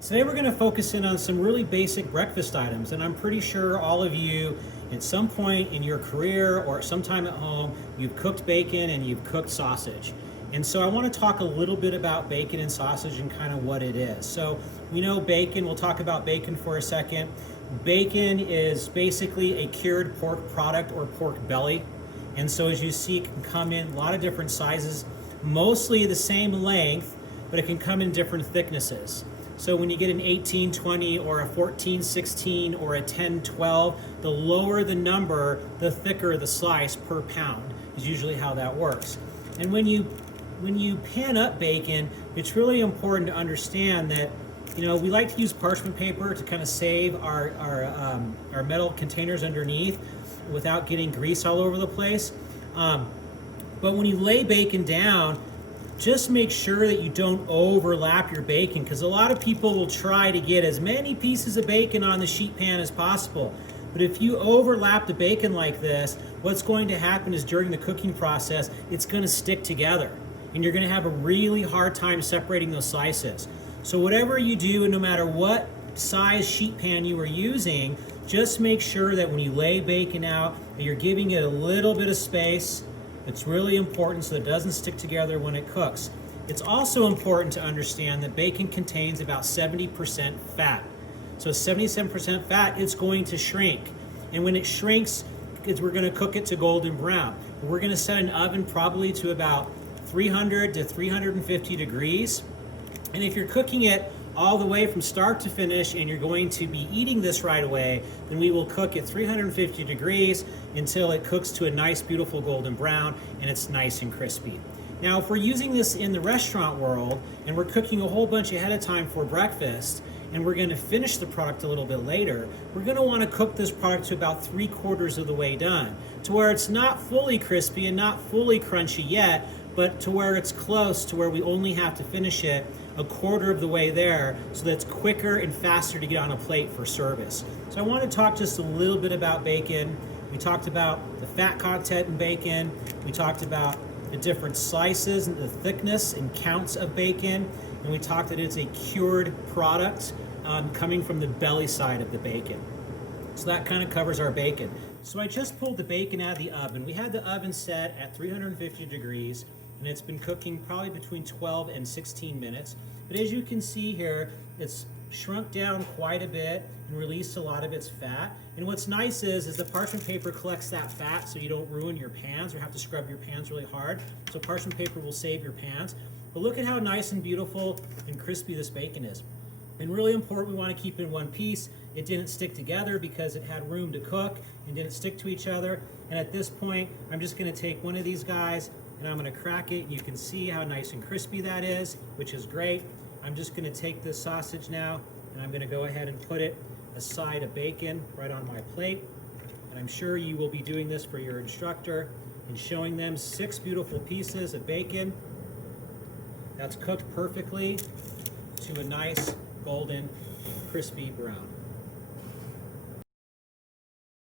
Today we're going to focus in on some really basic breakfast items, and I'm pretty sure all of you at some point in your career or sometime at home you've cooked bacon and you've cooked sausage. And so I want to talk a little bit about bacon and sausage and kind of what it is. So we know bacon, we'll talk about bacon for a second. Bacon is basically a cured pork product or pork belly. And so as you see, it can come in a lot of different sizes, mostly the same length, but it can come in different thicknesses. So when you get an 1820 or a 1416 or a 1012, the lower the number, the thicker the slice per pound is usually how that works. And when you pan up bacon, it's really important to understand that, you know, we like to use parchment paper to kind of save our metal containers underneath without getting grease all over the place. But when you lay bacon down, just make sure that you don't overlap your bacon, because a lot of people will try to get as many pieces of bacon on the sheet pan as possible. But if you overlap the bacon like this, what's going to happen is during the cooking process, it's going to stick together and you're going to have a really hard time separating those slices. So whatever you do, and no matter what size sheet pan you are using, just make sure that when you lay bacon out, that you're giving it a little bit of space. It's really important so that it doesn't stick together when it cooks. It's also important to understand that bacon contains about 70% fat. So 77% fat, it's going to shrink. And when it shrinks, we're going to cook it to golden brown. We're going to set an oven probably to about 300 to 350 degrees. And if you're cooking it all the way from start to finish and you're going to be eating this right away, then we will cook at 350 degrees until it cooks to a nice beautiful golden brown and it's nice and crispy. Now if we're using this in the restaurant world and we're cooking a whole bunch ahead of time for breakfast and we're going to finish the product a little bit later, we're going to want to cook this product to about 3/4 of the way done, to where it's not fully crispy and not fully crunchy yet, but to where it's close to where we only have to finish it 1/4 of the way there, so that it's quicker and faster to get on a plate for service. So I want to talk just a little bit about bacon. We talked about the fat content in bacon. We talked about the different slices and the thickness and counts of bacon. And we talked that it's a cured product coming from the belly side of the bacon. So that kind of covers our bacon. So I just pulled the bacon out of the oven. We had the oven set at 350 degrees. And it's been cooking probably between 12 and 16 minutes. But as you can see here, it's shrunk down quite a bit and released a lot of its fat. And what's nice is the parchment paper collects that fat so you don't ruin your pans or have to scrub your pans really hard. So parchment paper will save your pans. But look at how nice and beautiful and crispy this bacon is. And really important, we want to keep it in one piece. It didn't stick together because it had room to cook and didn't stick to each other. And at this point, I'm just going to take one of these guys and I'm going to crack it. You can see how nice and crispy that is, which is great. I'm just going to take this sausage now and I'm going to go ahead and put it aside of bacon right on my plate. And I'm sure you will be doing this for your instructor and showing them 6 beautiful pieces of bacon that's cooked perfectly to a nice golden crispy brown.